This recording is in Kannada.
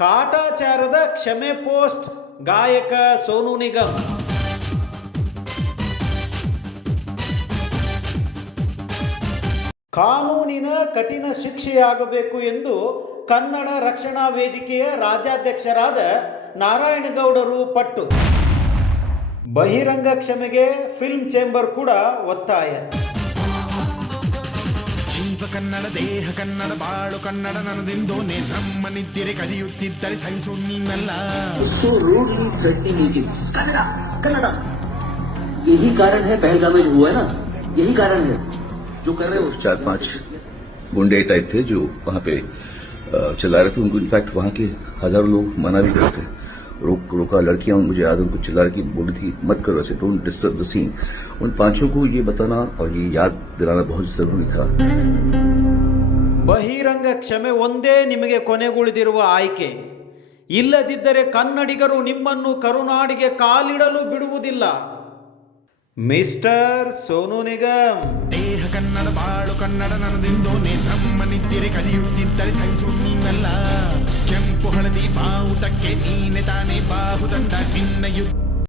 ಕಾಟಾಚಾರದ ಕ್ಷಮೆ ಪೋಸ್ಟ್ ಗಾಯಕ ಸೋನು ನಿಗಮ್. ಕಾನೂನಿನ ಕಠಿಣ ಶಿಕ್ಷೆಯಾಗಬೇಕು ಎಂದು ಕನ್ನಡ ರಕ್ಷಣಾ ವೇದಿಕೆಯ ರಾಜ್ಯಾಧ್ಯಕ್ಷರಾದ ನಾರಾಯಣಗೌಡರು ಪಟ್ಟು. ಬಹಿರಂಗ ಕ್ಷಮೆಗೆ ಫಿಲ್ಮ್ ಚೇಂಬರ್ ಕೂಡ ಒತ್ತಾಯ. ಜೀವ ಕನ್ನಡ, ದೇಹ ಕನ್ನಡ, ಬಾಳು ಕನ್ನಡ ನನ್ನದೆಂದೋನೆ ನಮ್ಮ ನಿದ್ರೆರೆ ಕದಿಯುತ್ತಿದ್ದರೆ ಸಹಿಸು ನೀನಲ್ಲ. कन्नड़ा यही कारण है पहलगाम में जो हुआ है ना, यही कारण है जो कर रहे हो. 4-5 गुंडे टाइप थे जो वहाँ पे चला रहे थे. उनको इनफैक्ट वहाँ के हजारों लोग मना भी करते थे. रोका. लड़कियां मुझे याद उनको चिल्ला की बोली थी मत करो ऐसे, डोंट डिस्टर्ब द सीन. उन पांचों को ये बताना और ये याद दिलाना बहुत जरूरी था. ಬಹಿರಂಗ ಕ್ಷಮೆ ಒಂದೇ ನಿಮಗೆ ಕೊನೆಗುಳಿದಿರುವ ಆಯ್ಕೆ. ಇಲ್ಲದಿದ್ದರೆ ಕನ್ನಡಿಗರು ನಿಮ್ಮನ್ನು ಕರುನಾಡಿಗೆ ಕಾಲಿಡಲು ಬಿಡುವುದಿಲ್ಲ. ಮಿಸ್ಟರ್ ಸೋನು ನಿಗಮ್. ದೇಹ ಕನ್ನಡ, ಬಾಳು ಕನ್ನಡ ನನ್ನದೆಂದೋನೆ ನಮ್ಮ ನಿದ್ರೆರೆ ಕದಿಯುತ್ತಿದ್ದರೆ ಸಹಿಸು ನೀನಲ್ಲ. ಕೆಂಪು ಹಳದಿ ಬಾವುಟಕ್ಕೆ ನೀನೆ ತಾನೇ ಬಾಹುದಂಡ ನಿನ್ನ ಯುದ್ಧ